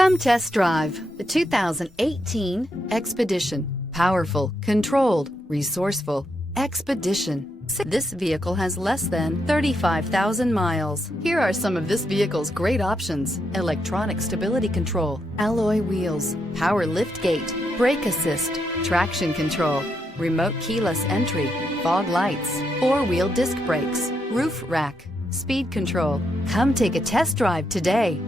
Come test drive the 2018 Expedition. Powerful, controlled, resourceful. Expedition. This vehicle has less than 35,000 miles. Here are some of this vehicle's great options: electronic stability control, alloy wheels, power liftgate, brake assist, traction control, remote keyless entry, fog lights, four-wheel disc brakes, roof rack, speed control. Come take a test drive today.